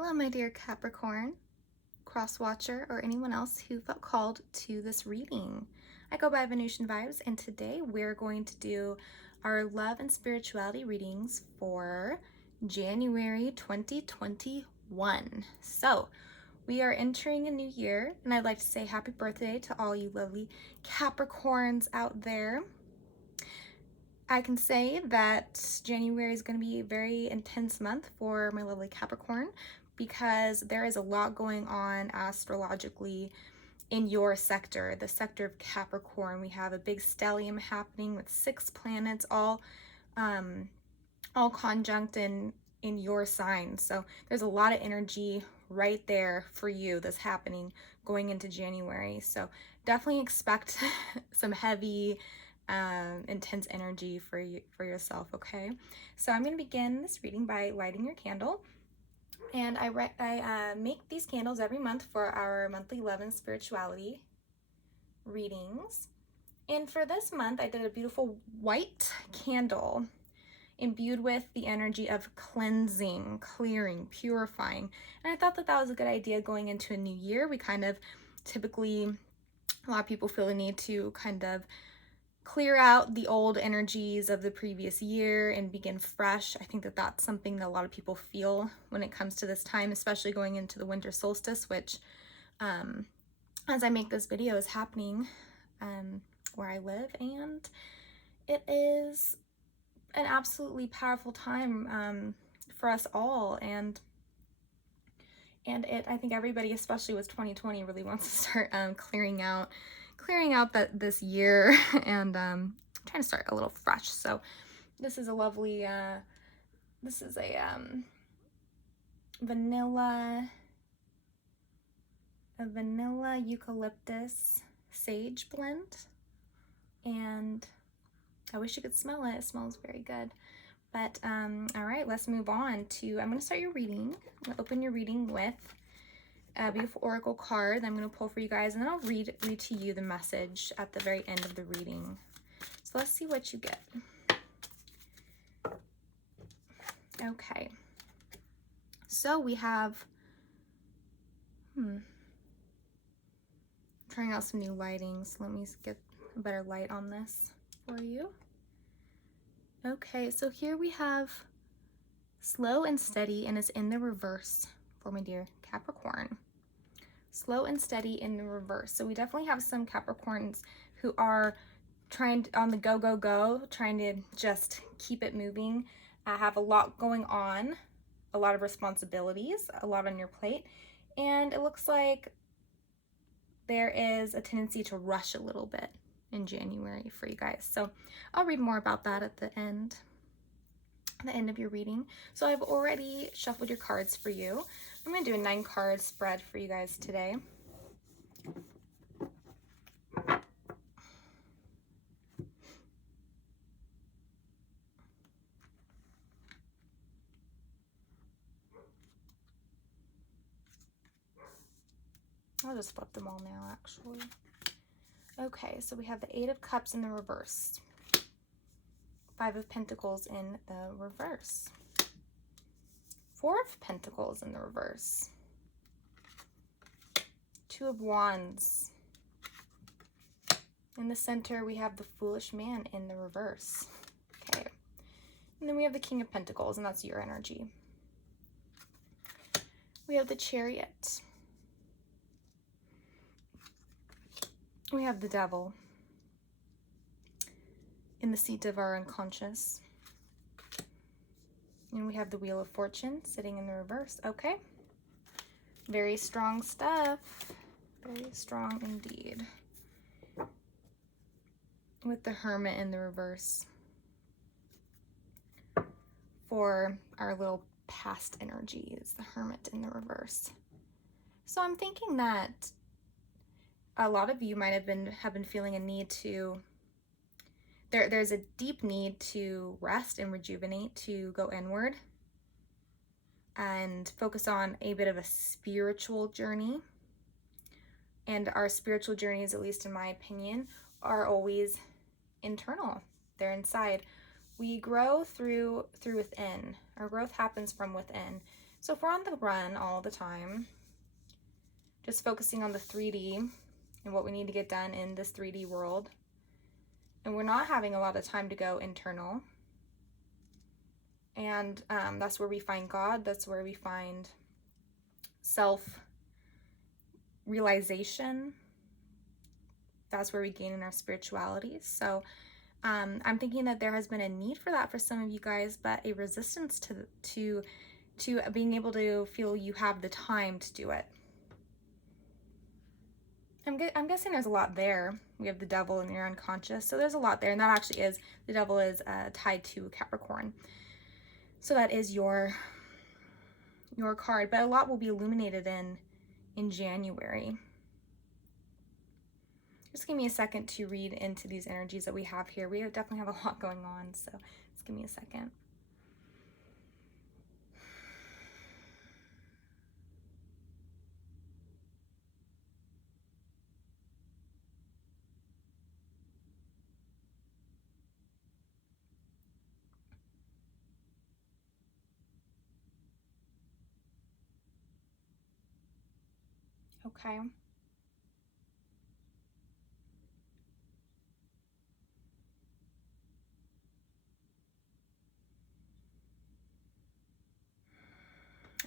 Hello, my dear Capricorn, cross watcher, or anyone else who felt called to this reading. I go by Venusian Vibes, and today we're going to do our love and spirituality readings for January 2021. So, we are entering a new year, and I'd like to say happy birthday to all you lovely Capricorns out there. I can say that January is going to be a very intense month for my lovely Capricorn because there is a lot going on astrologically in your sector, the sector of Capricorn. We have a big stellium happening with 6 planets all conjunct in your sign. So there's a lot of energy right there for you that's happening going into January. So definitely expect some heavy intense energy for yourself. Okay, so I'm going to begin this reading by lighting your candle, and I make these candles every month for our monthly love and spirituality readings. And for this month I did a beautiful white candle imbued with the energy of cleansing, clearing, purifying, and I thought that that was a good idea going into a new year. We kind of typically, a lot of people feel the need to kind of clear out the old energies of the previous year and begin fresh. I think that that's something that a lot of people feel when it comes to this time, especially going into the winter solstice, which as I make this video is happening where I live, and it is an absolutely powerful time for us all, and I think everybody, especially with 2020, really wants to start clearing out this year and trying to start a little fresh. So this is a lovely this is a vanilla eucalyptus sage blend, and I wish you could smell it. It smells very good. But all right, let's move on to, I'm going to start your reading. I'm going to open your reading with a beautiful oracle card that I'm going to pull for you guys, and then I'll read to you the message at the very end of the reading. So let's see what you get. Okay, so we have trying out some new lightings. Let me get a better light on this for you. Okay, so here we have slow and steady, and it's in the reverse for my dear Capricorn. Slow and steady in the reverse. So we definitely have some Capricorns who are trying to, on the go, trying to just keep it moving. Have a lot going on, a lot of responsibilities, a lot on your plate, and it looks like there is a tendency to rush a little bit in January for you guys. So I'll read more about that at the end of your reading. So I've already shuffled your cards for you. I'm going to do a 9-card spread for you guys today. I'll just flip them all now, actually. Okay, so we have the 8 of Cups in the reverse, 5 of Pentacles in the reverse, 4 of Pentacles in the reverse, 2 of Wands. In the center, we have the Foolish Man in the reverse. Okay, and then we have the King of Pentacles, and that's your energy. We have the Chariot. We have the Devil in the seat of our unconscious. And we have the Wheel of Fortune sitting in the reverse. Okay. Very strong stuff. Very strong indeed. With the Hermit in the reverse for our little past energies. The Hermit in the reverse. So I'm thinking that a lot of you might have been feeling a need to, there's a deep need to rest and rejuvenate, to go inward and focus on a bit of a spiritual journey. And our spiritual journeys, at least in my opinion, are always internal. They're inside. We grow through within. Our growth happens from within. So if we're on the run all the time, just focusing on the 3D and what we need to get done in this 3D world, and we're not having a lot of time to go internal, and that's where we find God, that's where we find self-realization, that's where we gain in our spirituality. So I'm thinking that there has been a need for that for some of you guys, but a resistance to being able to feel you have the time to do it. I'm guessing there's a lot there. We have the devil in your unconscious, so there's a lot there, and that actually is, the devil is tied to Capricorn. So that is your card, but a lot will be illuminated in January. Just give me a second to read into these energies that we have here. We definitely have a lot going on, so just give me a second. Okay.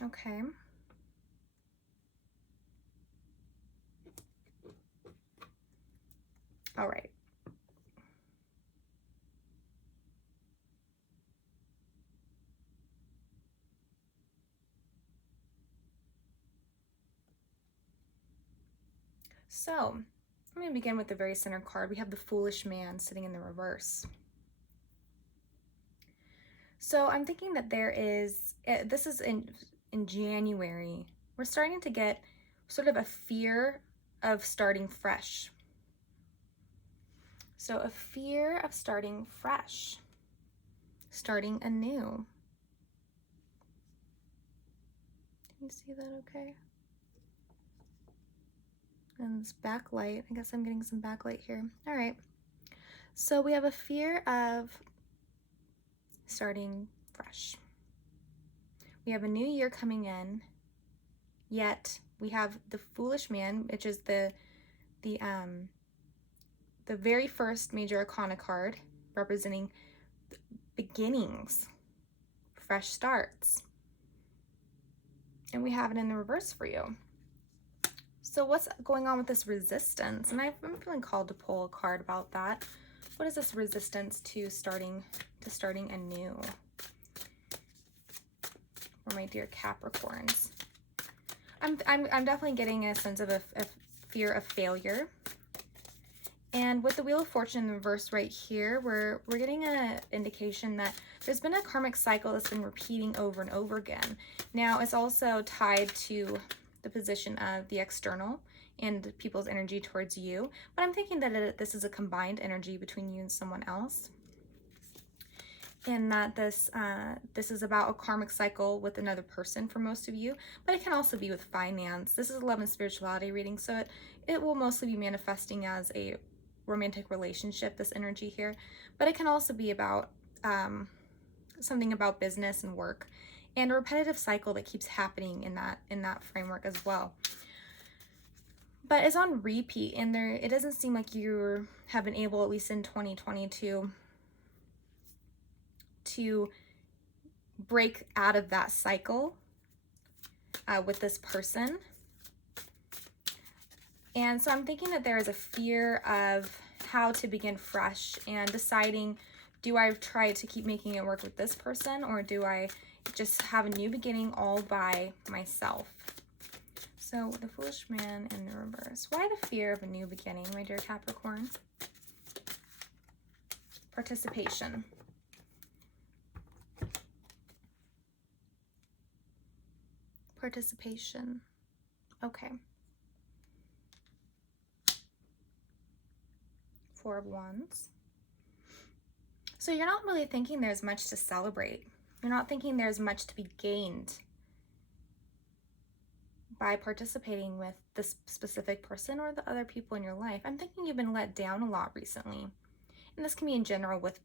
Okay. All right. So I'm going to begin with the very center card. We have the Foolish Man sitting in the reverse. So I'm thinking that there is, this is in January, we're starting to get sort of a fear of starting fresh. So a fear of starting fresh, starting anew. Can you see that okay? And this backlight, I guess I'm getting some backlight here. All right. So we have a fear of starting fresh. We have a new year coming in, yet we have the Foolish Man, which is the very first major arcana card, representing beginnings, fresh starts. And we have it in the reverse for you. So what's going on with this resistance? And I'm feeling called to pull a card about that. What is this resistance to starting anew for my dear Capricorns? I'm definitely getting a sense of a fear of failure. And with the Wheel of Fortune in the reverse right here, we're getting an indication that there's been a karmic cycle that's been repeating over and over again. Now, it's also tied to the position of the external and people's energy towards you. But I'm thinking that this is a combined energy between you and someone else. And that this is about a karmic cycle with another person for most of you, but it can also be with finance. This is a love and spirituality reading, so it will mostly be manifesting as a romantic relationship, this energy here, but it can also be about something about business and work, and a repetitive cycle that keeps happening in that framework as well. But it's on repeat, and it doesn't seem like you have been able, at least in 2022, to break out of that cycle with this person. And so I'm thinking that there is a fear of how to begin fresh and deciding, do I try to keep making it work with this person, or do I just have a new beginning all by myself? So the Foolish Man in the reverse. Why the fear of a new beginning, my dear Capricorn? Participation. Participation. Okay. Four of Wands. So you're not really thinking there's much to celebrate. You're not thinking there's much to be gained by participating with this specific person or the other people in your life. I'm thinking you've been let down a lot recently. And this can be in general with,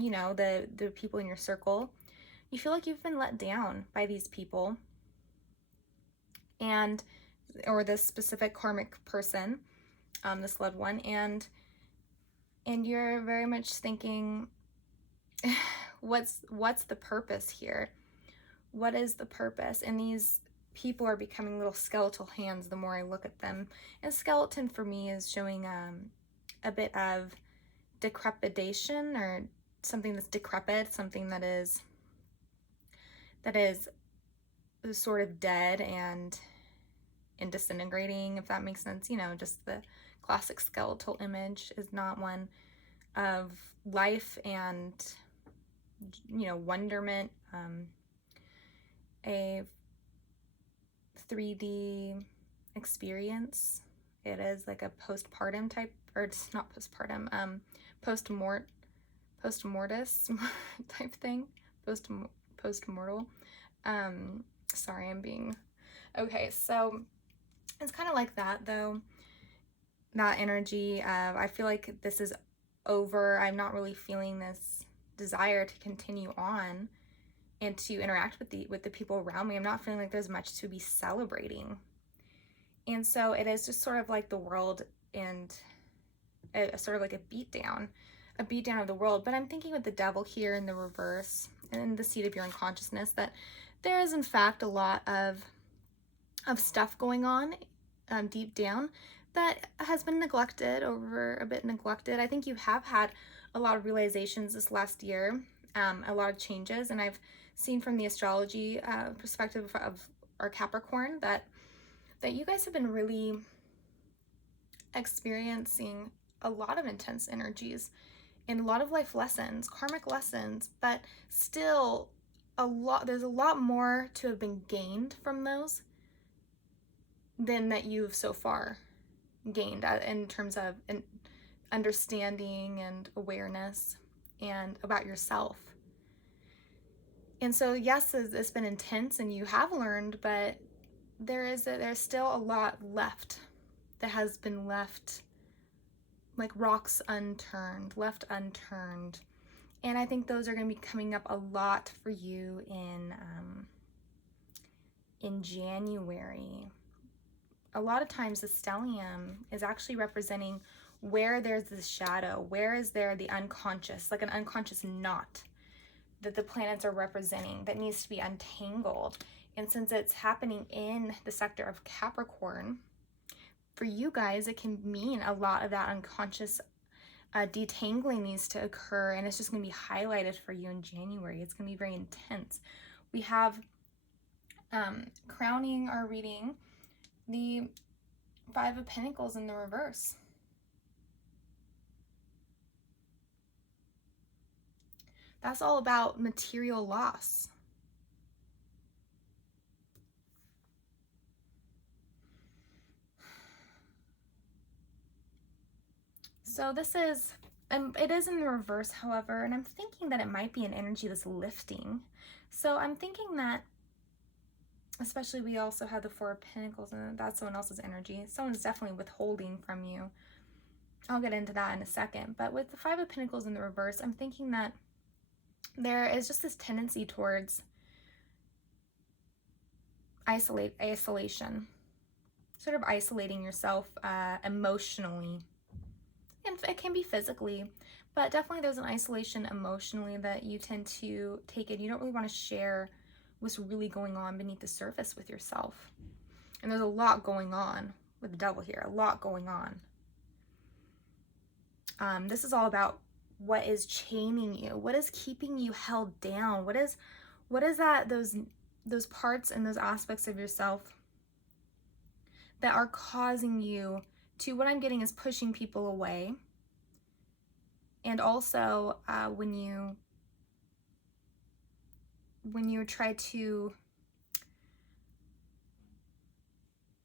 you know, the people in your circle. You feel like you've been let down by these people. and or this specific karmic person, this loved one, and you're very much thinking, what's the purpose here? What is the purpose? And these people are becoming little skeletal hands the more I look at them. And skeleton for me is showing a bit of decrepitation, or something that's decrepit, something that is sort of dead and disintegrating, if that makes sense. You know, just the classic skeletal image is not one of life and, you know, wonderment, a 3D experience. It is like a postpartum type, or it's not postpartum, post-mortis type thing, post-mortal. Sorry, I'm being, okay, so it's kind of like that, though, that energy of, I feel like this is over. I'm not really feeling this desire to continue on and to interact with the people around me. I'm not feeling like there's much to be celebrating. And so it is just sort of like the world, and sort of like a beat down of the world. But I'm thinking with the devil here in the reverse, and the seat of your unconsciousness, that there is in fact a lot of stuff going on deep down that has been neglected, I think you have had a lot of realizations this last year, a lot of changes, and I've seen from the astrology perspective of our Capricorn that you guys have been really experiencing a lot of intense energies and a lot of life lessons, karmic lessons, but still there's a lot more to have been gained from those than that you've so far gained in terms of understanding and awareness and about yourself. And so yes, it's been intense and you have learned, but there's still a lot left that has been left, like rocks left unturned. And I think those are going to be coming up a lot for you in January. A lot of times the stellium is actually representing where there's this shadow, where is there the unconscious, like an unconscious knot that the planets are representing that needs to be untangled. And since it's happening in the sector of Capricorn, for you guys, it can mean a lot of that unconscious detangling needs to occur, and it's just going to be highlighted for you in January. It's going to be very intense. We have crowning our reading the Five of Pentacles in the reverse. That's all about material loss. So this is, it is in the reverse, however, and I'm thinking that it might be an energy that's lifting. So I'm thinking that, especially we also have the Four of Pentacles, and that's someone else's energy. Someone's definitely withholding from you. I'll get into that in a second. But with the Five of Pentacles in the reverse, I'm thinking that there is just this tendency towards isolation, sort of isolating yourself emotionally. And it can be physically, but definitely there's an isolation emotionally that you tend to take in. You don't really want to share what's really going on beneath the surface with yourself. And there's a lot going on with the devil here, a lot going on. This is all about what is chaining you, what is keeping you held down, what is that, those parts and those aspects of yourself that are causing you to, what I'm getting is pushing people away. And also when you try to,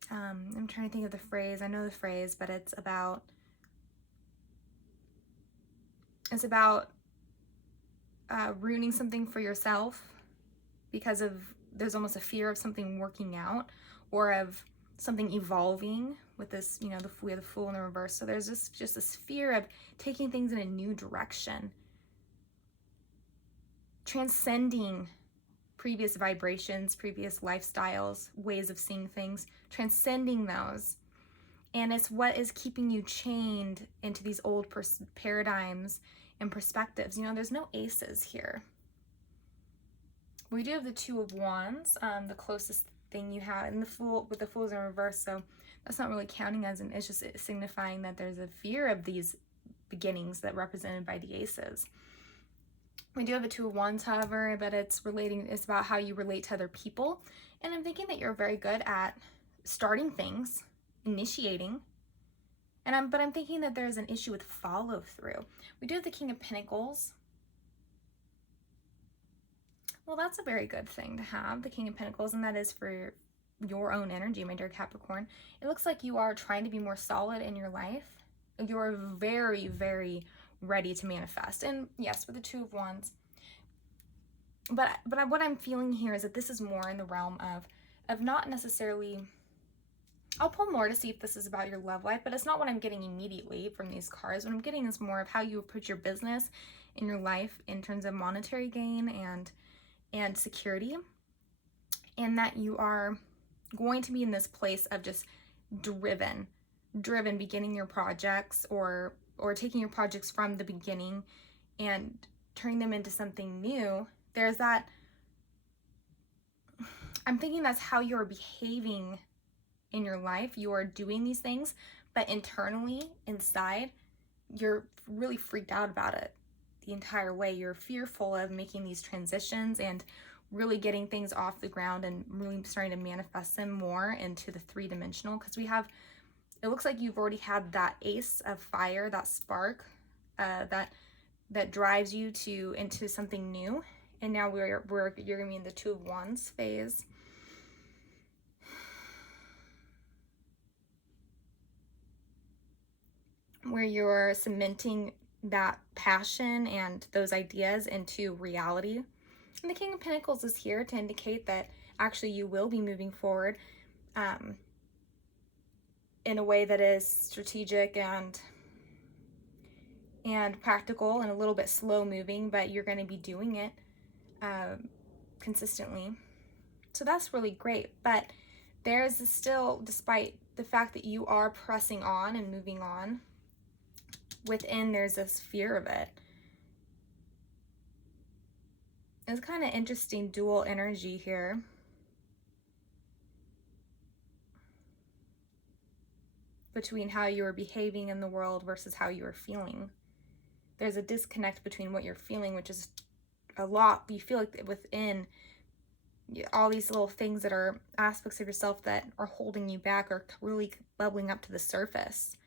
I'm trying to think of the phrase, I know the phrase, but it's about ruining something for yourself because of, there's almost a fear of something working out or of something evolving with this, you know, we have the Fool in the reverse. So there's just this fear of taking things in a new direction, transcending previous vibrations, previous lifestyles, ways of seeing things, transcending those. And it's what is keeping you chained into these old paradigms and perspectives. You know, there's no aces here. We do have the Two of Wands, the closest thing you have, and the Fool, with the Fool's in reverse, so that's not really counting as an, it's just signifying that there's a fear of these beginnings that represented by the aces. We do have a Two of Wands, however, but it's about how you relate to other people. And I'm thinking that you're very good at starting things, initiating. But I'm thinking that there's an issue with follow through. We do have the King of Pentacles. Well, that's a very good thing to have, the King of Pentacles, and that is for your own energy, my dear Capricorn. It looks like you are trying to be more solid in your life. You're very, very ready to manifest. And yes, with the Two of Wands. But what I'm feeling here is that this is more in the realm of not necessarily, I'll pull more to see if this is about your love life, but it's not what I'm getting immediately from these cards. What I'm getting is more of how you approach your business in your life in terms of monetary gain and security, and that you are going to be in this place of just driven beginning your projects or taking your projects from the beginning and turning them into something new. There's that, I'm thinking that's how you're behaving in your life. You are doing these things, but internally, inside, you're really freaked out about it the entire way. You're fearful of making these transitions and really getting things off the ground and really starting to manifest them more into the three-dimensional, because we have, it looks like you've already had that ace of fire, that spark that drives you into something new, and now you're gonna be in the Two of Wands phase. Where you're cementing that passion and those ideas into reality. And the King of Pentacles is here to indicate that actually you will be moving forward in a way that is strategic and practical and a little bit slow moving, but you're going to be doing it consistently. So that's really great. But there's still, despite the fact that you are pressing on and moving on, within there's this fear of it. It's kind of interesting dual energy here. Between how you are behaving in the world versus how you are feeling. There's a disconnect between what you're feeling, which is a lot. You feel like within all these little things that are aspects of yourself that are holding you back are really bubbling up to the surface.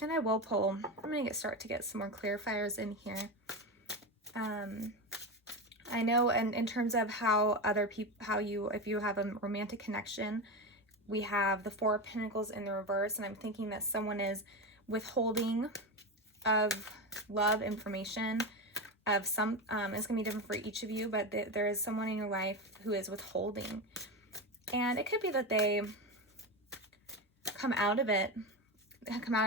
And I will pull, I'm going to start to get some more clarifiers in here. I know, and in terms of how other people, if you have a romantic connection, we have the Four of Pentacles in the reverse, and I'm thinking that someone is withholding of love, information, of some, it's going to be different for each of you, but there is someone in your life who is withholding. And it could be that they come out of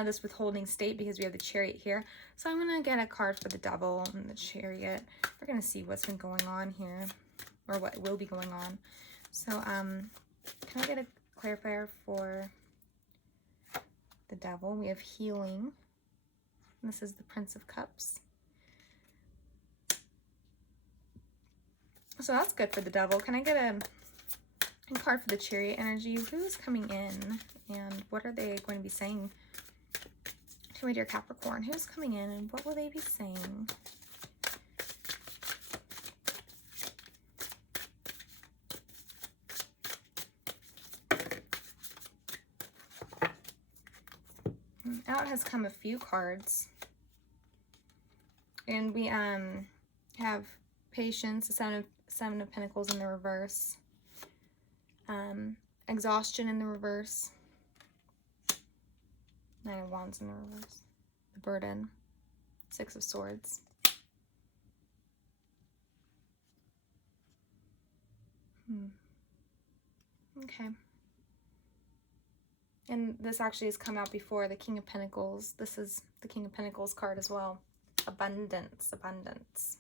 this withholding state, because we have the Chariot here. So I'm going to get a card for the Devil and the Chariot. We're going to see what's been going on here, or what will be going on. So can I get a clarifier for the Devil? We have healing. This is the Prince of Cups. So that's good for the Devil. Can I get a card for the Chariot energy? Who's coming in and what are they going to be saying to my dear Capricorn? Who's coming in and what will they be saying? Out has come a few cards, and we have Patience, the Seven of Pentacles in the reverse, Exhaustion in the reverse, Nine of Wands in the reverse, the Burden, Six of Swords. Okay. And this actually has come out before, the King of Pentacles. This is the King of Pentacles card as well. Abundance, abundance.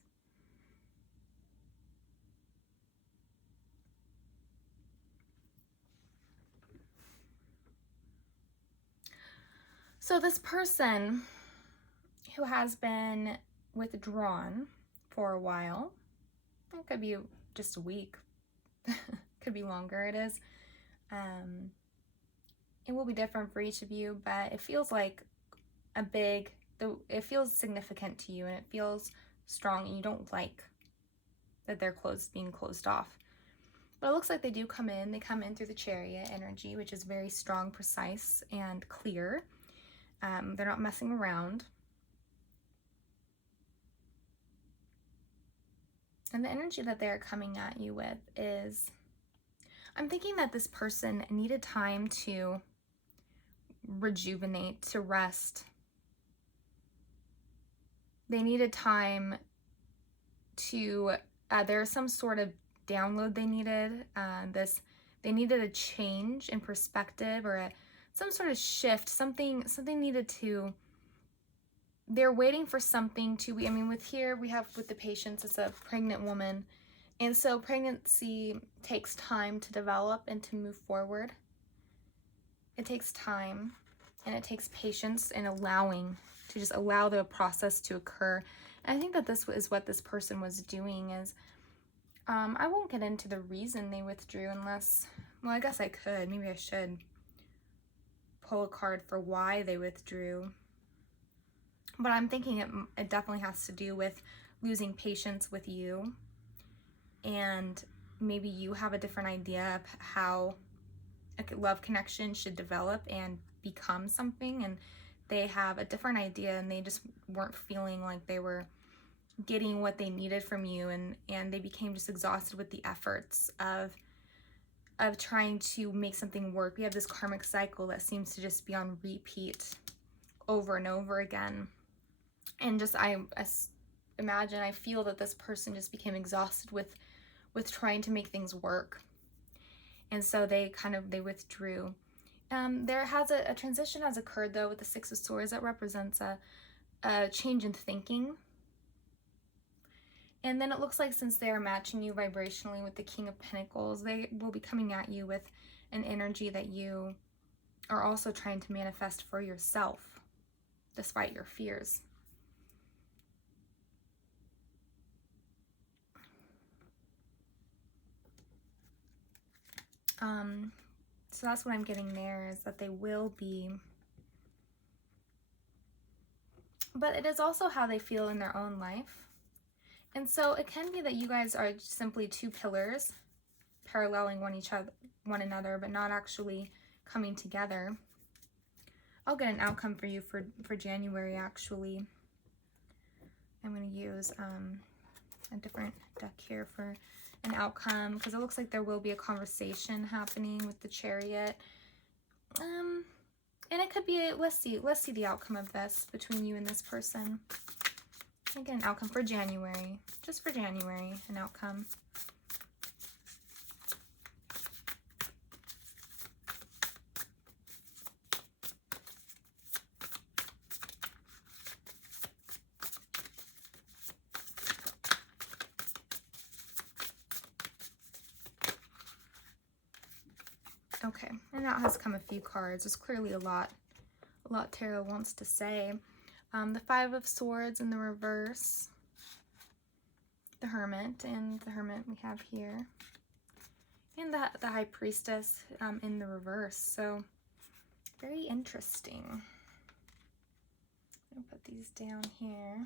So this person who has been withdrawn for a while, it could be just a week, could be longer, it is. It will be different for each of you, but it feels like it feels significant to you, and it feels strong, and you don't like that they're being closed off. But it looks like they do come in. They come in through the Chariot energy, which is very strong, precise, and clear. They're not messing around. And the energy that they're coming at you with is, I'm thinking that this person needed time to rejuvenate, to rest. They needed time to, there's some sort of download they needed. They needed a change in perspective, or some sort of shift. Something needed to. They're waiting for something to be. I mean, with the patients, it's a pregnant woman, and so pregnancy takes time to develop and to move forward. It takes time, and it takes patience and just allow the process to occur. And I think that this is what this person was doing. Is I won't get into the reason they withdrew unless, well, I guess I could. Maybe I should pull a card for why they withdrew. But I'm thinking it definitely has to do with losing patience with you. And maybe you have a different idea of how a love connection should develop and become something. And they have a different idea, and they just weren't feeling like they were getting what they needed from you, and they became just exhausted with the efforts of trying to make something work. We have this karmic cycle that seems to just be on repeat over and over again. And just I feel that this person just became exhausted with trying to make things work. And so they withdrew. There has a transition has occurred, though, with the Six of Swords. That represents a change in thinking. And then it looks like, since they are matching you vibrationally with the King of Pentacles, they will be coming at you with an energy that you are also trying to manifest for yourself, despite your fears. So that's what I'm getting there, is that they will be. But it is also how they feel in their own life. And so it can be that you guys are simply two pillars paralleling one another, but not actually coming together. I'll get an outcome for you for January, actually. I'm going to use a different deck here for an outcome, because it looks like there will be a conversation happening with the Chariot. And it could be, let's see the outcome of this between you and this person. I get an outcome for January, just for January, an outcome. Okay, and out has come a few cards. There's clearly a lot Tarot wants to say. The Five of Swords in the reverse, the Hermit, and the Hermit we have here, and the High Priestess in the reverse. So very interesting. I'll put these down here.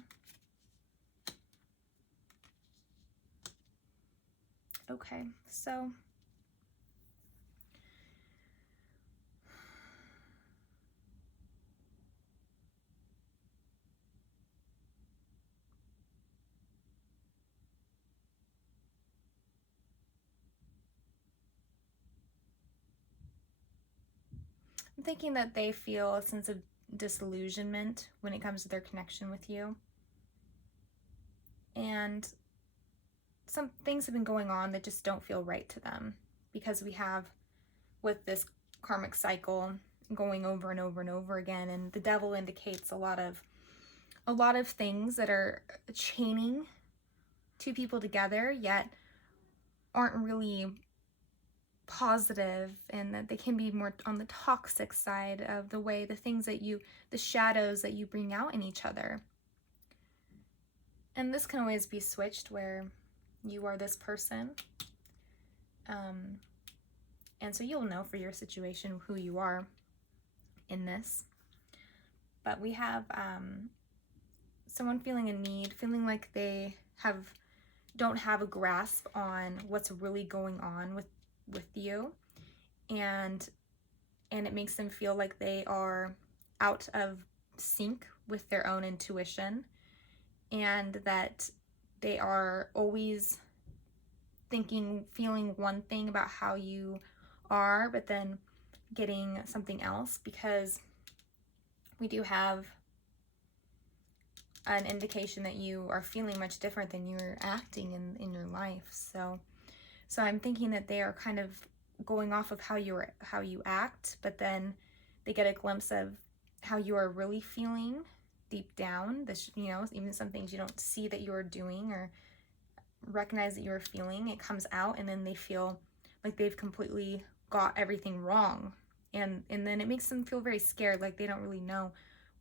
Okay, so I'm thinking that they feel a sense of disillusionment when it comes to their connection with you. And some things have been going on that just don't feel right to them, because we have, with this karmic cycle going over and over and over again, and the Devil indicates a lot of things that are chaining two people together, yet aren't really positive, and that they can be more on the toxic side of the things that the shadows that you bring out in each other. And this can always be switched, where you are this person. And so you'll know for your situation who you are in this. But we have someone feeling a need, feeling like they don't have a grasp on what's really going on with you, and it makes them feel like they are out of sync with their own intuition, and that they are always feeling one thing about how you are, but then getting something else, because we do have an indication that you are feeling much different than you're acting in your life. So I'm thinking that they are kind of going off of how you act, but then they get a glimpse of how you are really feeling deep down. This, even some things you don't see that you are doing or recognize that you are feeling, it comes out, and then they feel like they've completely got everything wrong, and then it makes them feel very scared, like they don't really know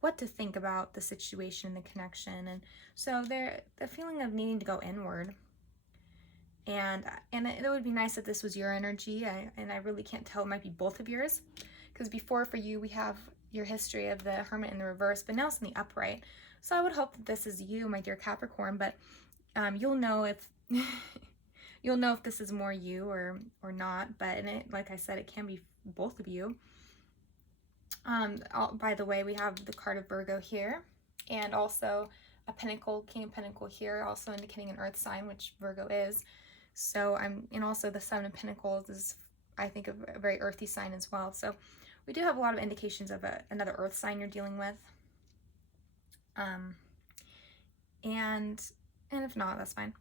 what to think about the situation and the connection. And so the feeling of needing to go inward, and it would be nice if this was your energy. I really can't tell, it might be both of yours, because before for you we have your history of the Hermit in the reverse, but now it's in the upright. So I would hope that this is you, my dear Capricorn, but you'll know if this is more you or not. But like I said, it can be both of you. By the way, we have the card of Virgo here, and also a Pentacle, King of Pentacle here, also indicating an earth sign, which Virgo is. So and also the Seven of Pentacles is, I think, a very earthy sign as well. So we do have a lot of indications of another earth sign you're dealing with. And if not, that's fine.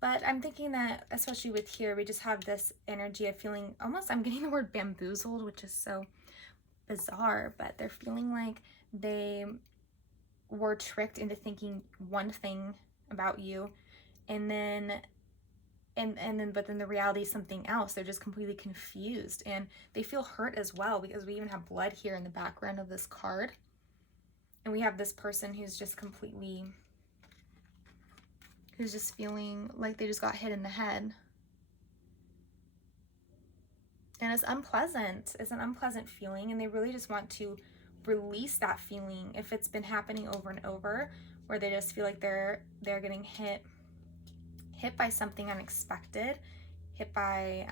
But I'm thinking that, especially with here, we just have this energy of feeling almost, I'm getting the word bamboozled, which is so bizarre, but they're feeling like they were tricked into thinking one thing about you, and then the reality is something else. They're just completely confused, and they feel hurt as well, because we even have blood here in the background of this card, and we have this person who's just feeling like they just got hit in the head. And it's unpleasant. It's an unpleasant feeling, and they really just want to release that feeling if it's been happening over and over, where they just feel like they're getting hit by something unexpected, hit by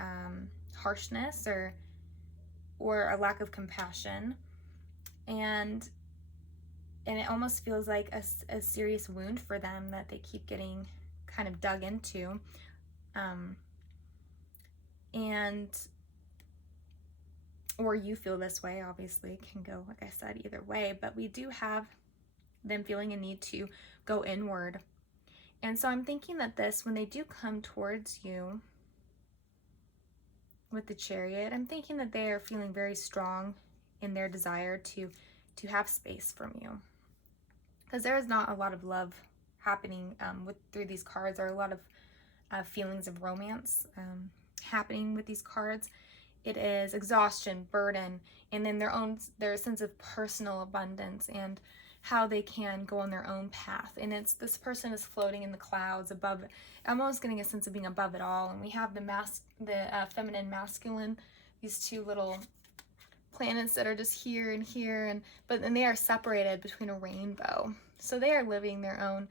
harshness or a lack of compassion, and it almost feels like a serious wound for them that they keep getting kind of dug into. Or you feel this way, obviously. It can go, like I said, either way, but we do have them feeling a need to go inward. And so I'm thinking that when they do come towards you with the Chariot, I'm thinking that they are feeling very strong in their desire to have space from you, because there is not a lot of love happening through these cards. There are a lot of feelings of romance happening with these cards. It is exhaustion, burden, and then their sense of personal abundance and how they can go on their own path. And it's this person is floating in the clouds above. I'm almost getting a sense of being above it all. And we have the feminine, masculine, these two little planets that are just here and here, but they are separated between a rainbow. So they are living their own.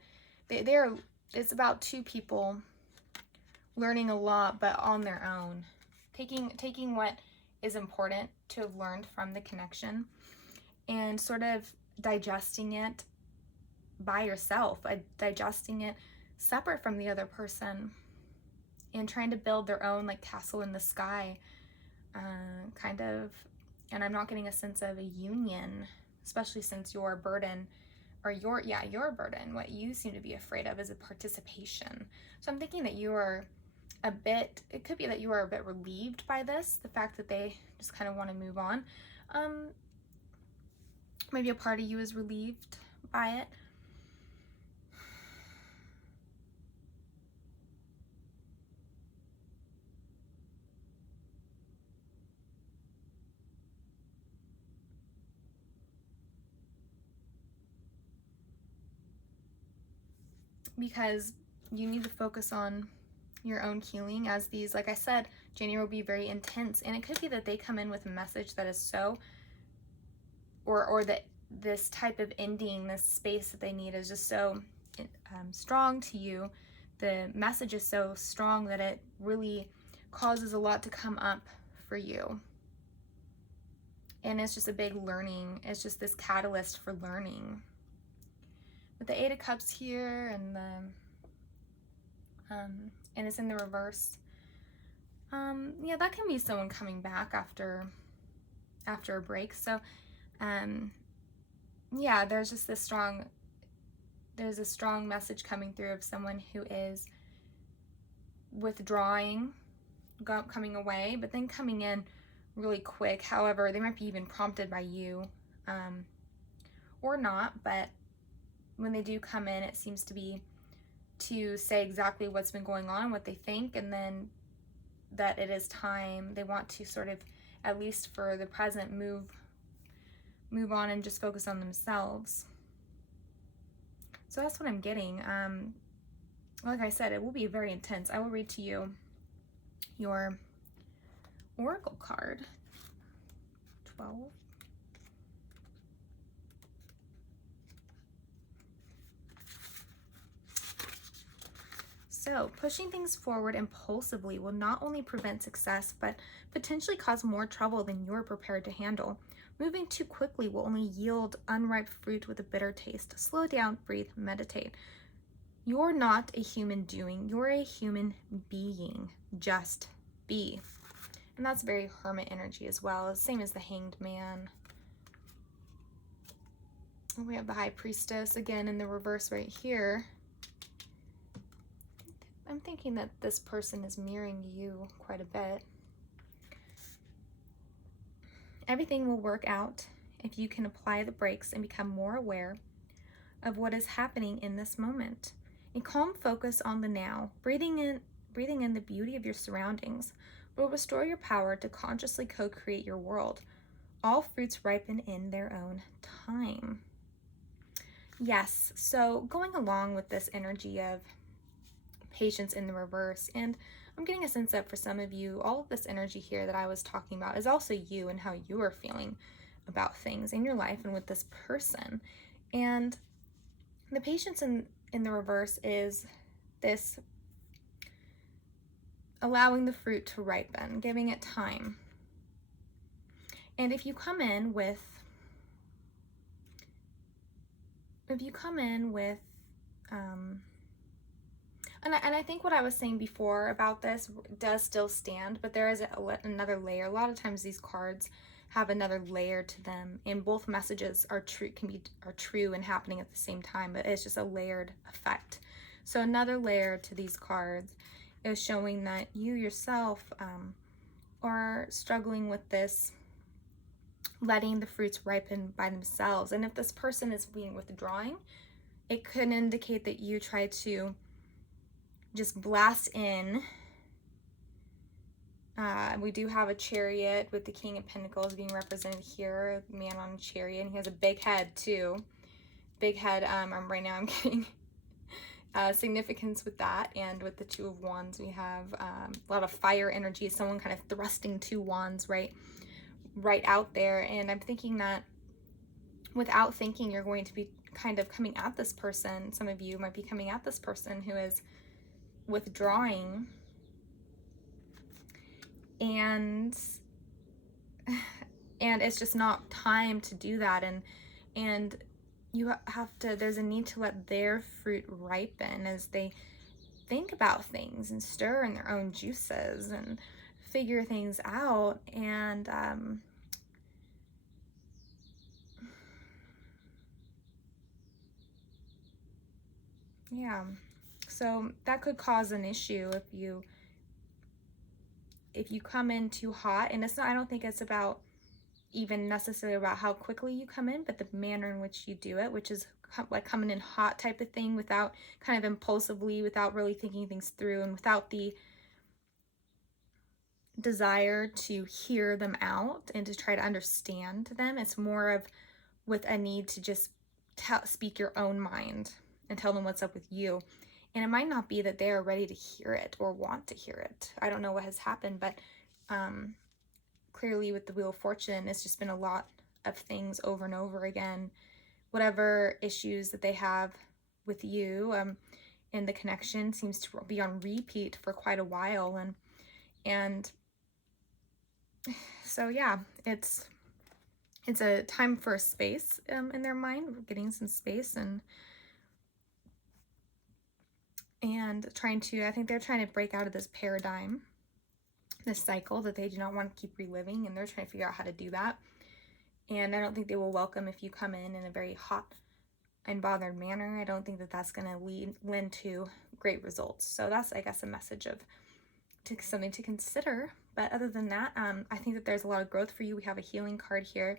It's about two people learning a lot, but on their own, taking what is important to have learned from the connection, and sort of digesting it by yourself, digesting it separate from the other person, and trying to build their own like castle in the sky, kind of. And I'm not getting a sense of a union, especially since your burden, what you seem to be afraid of is a participation. So I'm thinking that it could be that you are a bit relieved by this, the fact that they just kind of want to move on. Maybe a part of you is relieved by it. because you need to focus on your own healing, as these, like I said, January will be very intense, and it could be that they come in with a message that is so, or that this type of ending, this space that they need is just so strong to you. The message is so strong that it really causes a lot to come up for you. And it's just a big learning. It's just this catalyst for learning. With the Eight of Cups here, and and it's in the reverse. Yeah, that can be someone coming back after a break. So, yeah, there's just this strong, there's a strong message coming through of someone who is withdrawing, coming away, but then coming in really quick. However, they might be even prompted by you, or not, but when they do come in, it seems to be to say exactly what's been going on, what they think, and then that it is time. They want to sort of, at least for the present, move on and just focus on themselves. So that's what I'm getting. Like I said, it will be very intense. I will read to you your Oracle card, 12. So, pushing things forward impulsively will not only prevent success, but potentially cause more trouble than you're prepared to handle. Moving too quickly will only yield unripe fruit with a bitter taste. Slow down, breathe, meditate. You're not a human doing, you're a human being. Just be. And that's very hermit energy as well, same as the Hanged Man. We have the High Priestess again in the reverse right here. I'm thinking that this person is mirroring you quite a bit. Everything will work out if you can apply the brakes and become more aware of what is happening in this moment. A calm focus on the now, breathing in the beauty of your surroundings, will restore your power to consciously co-create your world. All fruits ripen in their own time. Yes, so going along with this energy of patience in the reverse, and I'm getting a sense that for some of you, all of this energy here that I was talking about is also you and how you are feeling about things in your life and with this person. And the patience in the reverse is this allowing the fruit to ripen, giving it time. And if you come in with and I think what I was saying before about this does still stand, but there is another layer. A lot of times these cards have another layer to them, and both messages are true and happening at the same time, but it's just a layered effect. So another layer to these cards is showing that you yourself are struggling with this, letting the fruits ripen by themselves. And if this person is being withdrawing, it could indicate that you try to just blast in. We do have a Chariot with the King of Pentacles being represented here, a man on a chariot, and he has a big head too. Big head. Right now I'm getting significance with that, and with the Two of Wands we have a lot of fire energy, someone kind of thrusting two wands right out there. And I'm thinking that without thinking, you're going to be kind of coming at this person. Some of you might be coming at this person who is withdrawing, and it's just not time to do that, and you have to, there's a need to let their fruit ripen as they think about things and stir in their own juices and figure things out. And yeah, so that could cause an issue if you come in too hot. And it's not, I don't think it's about even necessarily about how quickly you come in, but the manner in which you do it, which is like coming in hot type of thing, without kind of impulsively, without really thinking things through, and without the desire to hear them out and to try to understand them. It's more of with a need to just speak your own mind and tell them what's up with you. And it might not be that they are ready to hear it or want to hear it. I don't know what has happened, but clearly with the Wheel of Fortune, it's just been a lot of things over and over again. Whatever issues that they have with you and the connection seems to be on repeat for quite a while. And so, yeah, it's a time for space in their mind. We're getting some space and trying to, I think they're trying to break out of this paradigm, this cycle that they do not want to keep reliving, and they're trying to figure out how to do that. And I don't think they will welcome if you come in a very hot and bothered manner. I don't think that that's going to lend to great results. So that's, I guess, a message of something to consider. But other than that, I think that there's a lot of growth for you. We have a healing card here,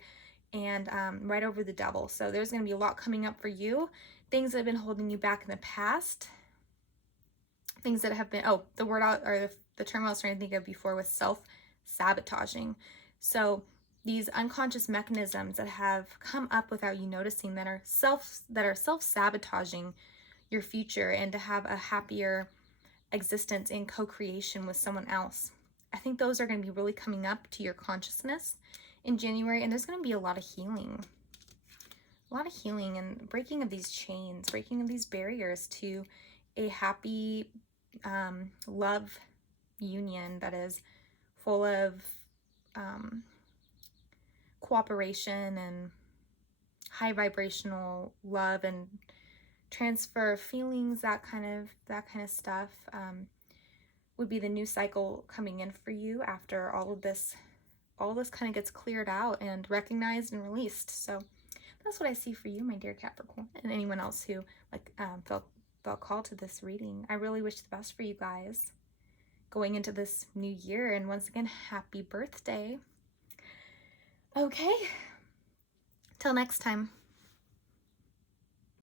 and right over the Devil. So there's going to be a lot coming up for you. Things that have been holding you back in the past. Things that have been, the word out, or the term I was trying to think of before was self-sabotaging. So these unconscious mechanisms that have come up without you noticing, that are self-sabotaging your future and to have a happier existence in co-creation with someone else. I think those are going to be really coming up to your consciousness in January, and there's going to be a lot of healing. A lot of healing and breaking of these chains, breaking of these barriers to a happy love union that is full of cooperation and high vibrational love and transfer of feelings, that kind of stuff, would be the new cycle coming in for you after all this kind of gets cleared out and recognized and released. So that's what I see for you, my dear Capricorn, and anyone else who felt called to this reading. I really wish the best for you guys going into this new year, and once again, happy birthday. Okay, till next time.